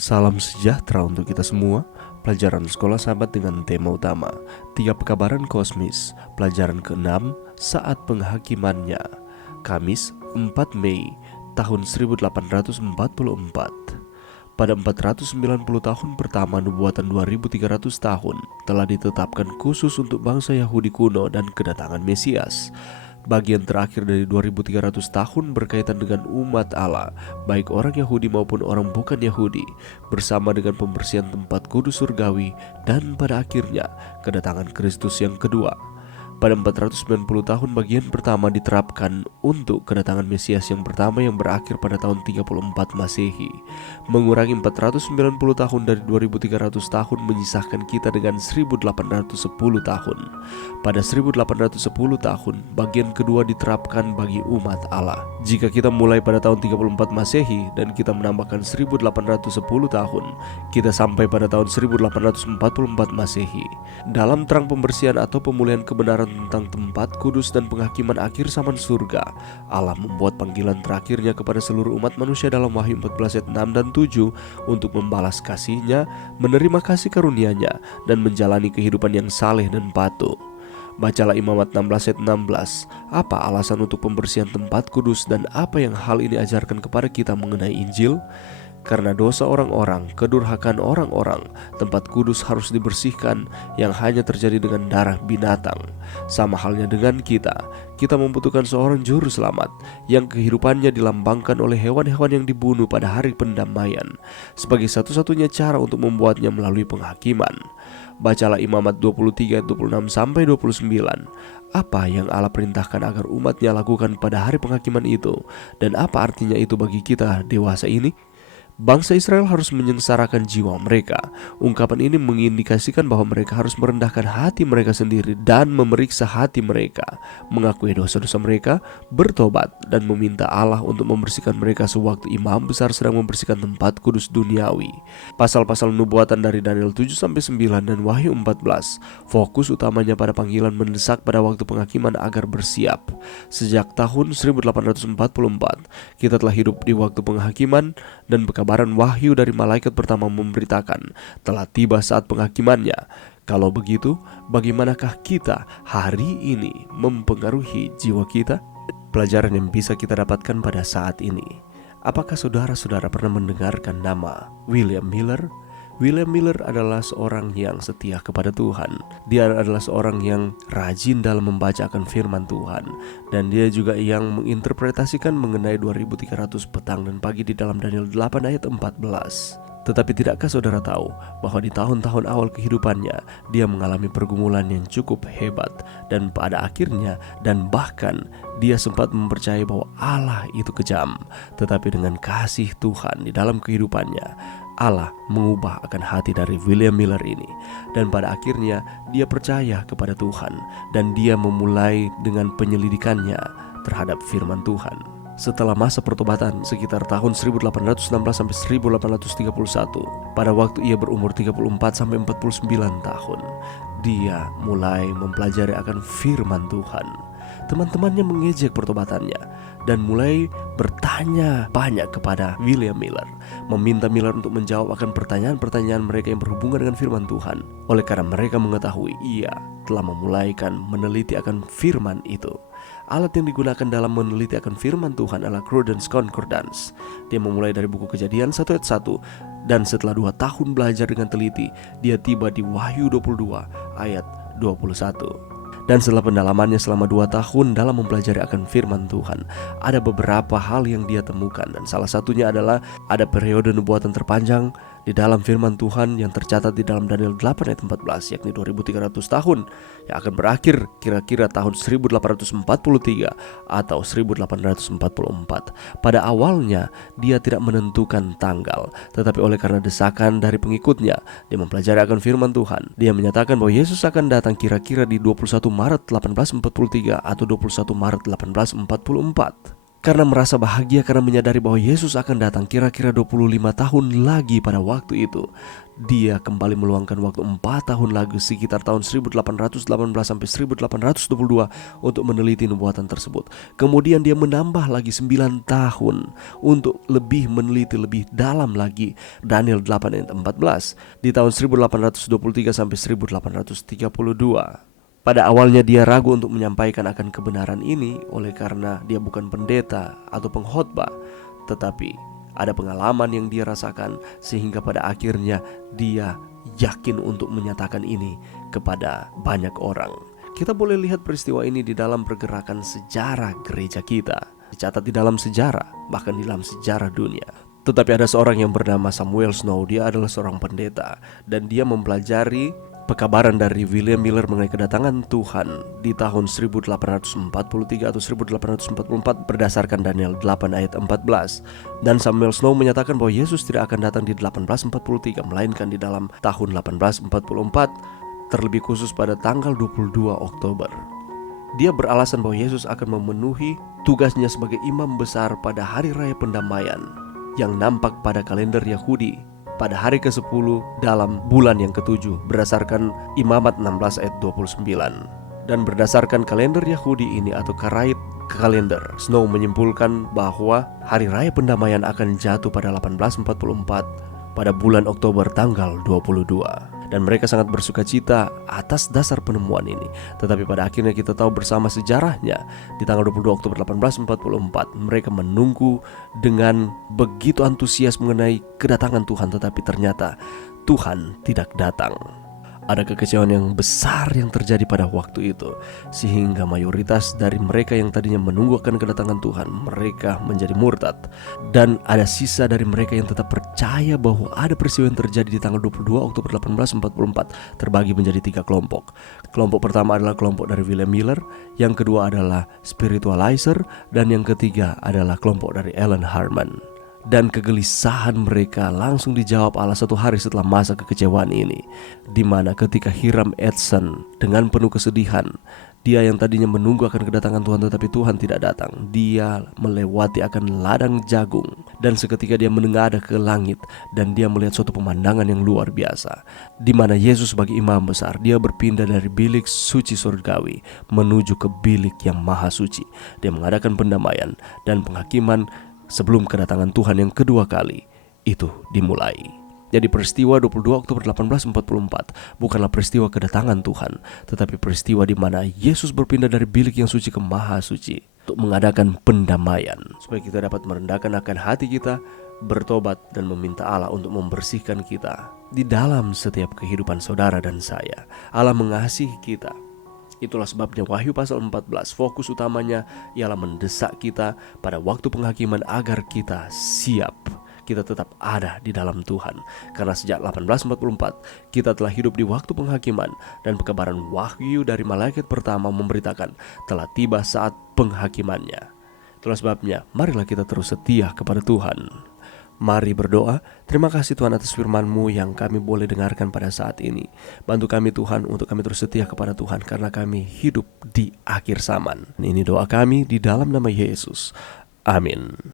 Salam sejahtera untuk kita semua. Pelajaran Sekolah Sahabat dengan tema utama 3 Pekabaran Kosmis. Pelajaran ke-6, Saat Penghakimannya. Kamis 4 Mei tahun 1844. Pada 490 tahun pertama nubuatan 2300 tahun telah ditetapkan khusus untuk bangsa Yahudi kuno dan kedatangan Mesias. Bagian terakhir dari 2300 tahun berkaitan dengan umat Allah, baik orang Yahudi maupun orang bukan Yahudi, bersama dengan pembersihan tempat kudus surgawi dan pada akhirnya kedatangan Kristus yang kedua. Pada 490 tahun bagian pertama diterapkan untuk kedatangan Mesias yang pertama yang berakhir pada tahun 34 Masehi. Mengurangi 490 tahun dari 2300 tahun menyisahkan kita dengan 1810 tahun. Pada 1810 tahun bagian kedua diterapkan bagi umat Allah. Jika kita mulai pada tahun 34 Masehi dan kita menambahkan 1810 tahun, kita sampai pada tahun 1844 Masehi. Dalam terang pembersihan atau pemulihan kebenaran tentang tempat kudus dan penghakiman akhir zaman surga, Allah membuat panggilan terakhirnya kepada seluruh umat manusia dalam Wahyu 14 ayat 6 dan 7 untuk membalas kasih-Nya, menerima kasih karunia-Nya, dan menjalani kehidupan yang saleh dan patuh. Bacalah Imamat 16 ayat 16. Apa alasan untuk pembersihan tempat kudus dan apa yang hal ini ajarkan kepada kita mengenai Injil? Karena dosa orang-orang, kedurhakaan orang-orang, tempat kudus harus dibersihkan yang hanya terjadi dengan darah binatang. Sama halnya dengan kita membutuhkan seorang juru selamat yang kehidupannya dilambangkan oleh hewan-hewan yang dibunuh pada hari pendamaian, sebagai satu-satunya cara untuk membuatnya melalui penghakiman. Bacalah Imamat 23 ayat 26 sampai 29. Apa yang Allah perintahkan agar umatnya lakukan pada hari penghakiman itu, dan apa artinya itu bagi kita dewasa ini? Bangsa Israel harus menyengsarakan jiwa mereka. Ungkapan ini mengindikasikan bahwa mereka harus merendahkan hati mereka sendiri dan memeriksa hati mereka, mengakui dosa-dosa mereka, bertobat, dan meminta Allah untuk membersihkan mereka sewaktu imam besar sedang membersihkan tempat kudus duniawi. Pasal-pasal nubuatan dari Daniel 7-9 dan Wahyu 14 fokus utamanya pada panggilan mendesak pada waktu penghakiman agar bersiap. Sejak tahun 1844, kita telah hidup di waktu penghakiman, dan pekabaran wahyu dari malaikat pertama memberitakan telah tiba saat penghakimannya. Kalau begitu, bagaimanakah kita hari ini mempengaruhi jiwa kita? Pelajaran yang bisa kita dapatkan pada saat ini. Apakah saudara-saudara pernah mendengarkan nama William Miller? William Miller adalah seorang yang setia kepada Tuhan. Dia adalah seorang yang rajin dalam membacakan firman Tuhan, dan dia juga yang menginterpretasikan mengenai 2300 petang dan pagi di dalam Daniel 8 ayat 14. Tetapi tidakkah saudara tahu bahwa di tahun-tahun awal kehidupannya dia mengalami pergumulan yang cukup hebat, dan pada akhirnya dan bahkan dia sempat mempercayai bahwa Allah itu kejam. Tetapi dengan kasih Tuhan di dalam kehidupannya, Allah mengubah akan hati dari William Miller ini, dan pada akhirnya dia percaya kepada Tuhan, dan dia memulai dengan penyelidikannya terhadap firman Tuhan. Setelah masa pertobatan sekitar tahun 1816 sampai 1831, pada waktu ia berumur 34 sampai 49 tahun, dia mulai mempelajari akan firman Tuhan. Teman-temannya mengejek pertobatannya dan mulai bertanya banyak kepada William Miller, meminta Miller untuk menjawab akan pertanyaan-pertanyaan mereka yang berhubungan dengan firman Tuhan. Oleh karena mereka mengetahui ia telah memulaikan meneliti akan firman itu. Alat yang digunakan dalam meneliti akan firman Tuhan adalah Cruden's Concordance. Dia memulai dari buku Kejadian 1 ayat 1, dan setelah 2 tahun belajar dengan teliti, dia tiba di Wahyu 22 ayat 21. Dan setelah pendalamannya selama 2 tahun dalam mempelajari akan firman Tuhan, ada beberapa hal yang dia temukan, dan salah satunya adalah ada periode nubuatan terpanjang di dalam firman Tuhan yang tercatat di dalam Daniel 8 ayat 14, yakni 2300 tahun yang akan berakhir kira-kira tahun 1843 atau 1844. Pada awalnya dia tidak menentukan tanggal, tetapi oleh karena desakan dari pengikutnya, dia mempelajari akan firman Tuhan. Dia menyatakan bahwa Yesus akan datang kira-kira di 21 Maret 1843 atau 21 Maret 1844. Karena merasa bahagia karena menyadari bahwa Yesus akan datang kira-kira 25 tahun lagi pada waktu itu. Dia kembali meluangkan waktu 4 tahun lagi sekitar tahun 1818 sampai 1822 untuk meneliti nubuatan tersebut. Kemudian dia menambah lagi 9 tahun untuk lebih meneliti lebih dalam lagi Daniel 8 ayat 14 di tahun 1823 sampai 1832. Pada awalnya dia ragu untuk menyampaikan akan kebenaran ini oleh karena dia bukan pendeta atau pengkhotbah, tetapi ada pengalaman yang dia rasakan sehingga pada akhirnya dia yakin untuk menyatakan ini kepada banyak orang. Kita boleh lihat peristiwa ini di dalam pergerakan sejarah gereja kita, dicatat di dalam sejarah, bahkan di dalam sejarah dunia. Tetapi ada seorang yang bernama Samuel Snow. Dia adalah seorang pendeta dan dia mempelajari pekabaran dari William Miller mengenai kedatangan Tuhan di tahun 1843 atau 1844 berdasarkan Daniel 8 ayat 14. Dan Samuel Snow menyatakan bahwa Yesus tidak akan datang di 1843 melainkan di dalam tahun 1844, terlebih khusus pada tanggal 22 Oktober. Dia beralasan bahwa Yesus akan memenuhi tugasnya sebagai imam besar pada hari raya pendamaian yang nampak pada kalender Yahudi pada hari ke-10 dalam bulan yang ke-7 berdasarkan Imamat 16 ayat 29. Dan berdasarkan kalender Yahudi ini atau Karaite kalender, Snow menyimpulkan bahwa hari raya pendamaian akan jatuh pada 1844 pada bulan Oktober tanggal 22. Dan mereka sangat bersuka cita atas dasar penemuan ini. Tetapi pada akhirnya kita tahu bersama sejarahnya, di tanggal 22 Oktober 1844 mereka menunggu dengan begitu antusias mengenai kedatangan Tuhan, tetapi ternyata Tuhan tidak datang. Ada kekecewaan yang besar yang terjadi pada waktu itu, sehingga mayoritas dari mereka yang tadinya menunggu akan kedatangan Tuhan, mereka menjadi murtad. Dan ada sisa dari mereka yang tetap percaya bahwa ada peristiwa yang terjadi di tanggal 22 Oktober 1844 terbagi menjadi 3 kelompok. Kelompok pertama adalah kelompok dari William Miller, yang kedua adalah spiritualizer, dan yang ketiga adalah kelompok dari Ellen Harmon. Dan kegelisahan mereka langsung dijawab Allah satu hari setelah masa kekecewaan ini, di mana ketika Hiram Edson dengan penuh kesedihan, dia yang tadinya menunggu akan kedatangan Tuhan tetapi Tuhan tidak datang, dia melewati akan ladang jagung, dan seketika dia menengadah ke langit dan dia melihat suatu pemandangan yang luar biasa, di mana Yesus sebagai imam besar, dia berpindah dari bilik suci surgawi menuju ke bilik yang maha suci. Dia mengadakan pendamaian dan penghakiman sebelum kedatangan Tuhan yang kedua kali itu dimulai. Jadi peristiwa 22 Oktober 1844 bukanlah peristiwa kedatangan Tuhan, tetapi peristiwa di mana Yesus berpindah dari bilik yang suci ke maha suci untuk mengadakan pendamaian, supaya kita dapat merendahkan akan hati kita, bertobat dan meminta Allah untuk membersihkan kita di dalam setiap kehidupan saudara dan saya. Allah mengasihi kita. Itulah sebabnya Wahyu pasal 14 fokus utamanya ialah mendesak kita pada waktu penghakiman agar kita siap, kita tetap ada di dalam Tuhan. Karena sejak 1844 kita telah hidup di waktu penghakiman, dan pekabaran wahyu dari malaikat pertama memberitakan telah tiba saat penghakimannya. Itulah sebabnya marilah kita terus setia kepada Tuhan. Mari berdoa. Terima kasih Tuhan atas firman-Mu yang kami boleh dengarkan pada saat ini. Bantu kami Tuhan untuk kami terus setia kepada Tuhan, karena kami hidup di akhir zaman. Ini doa kami di dalam nama Yesus. Amin.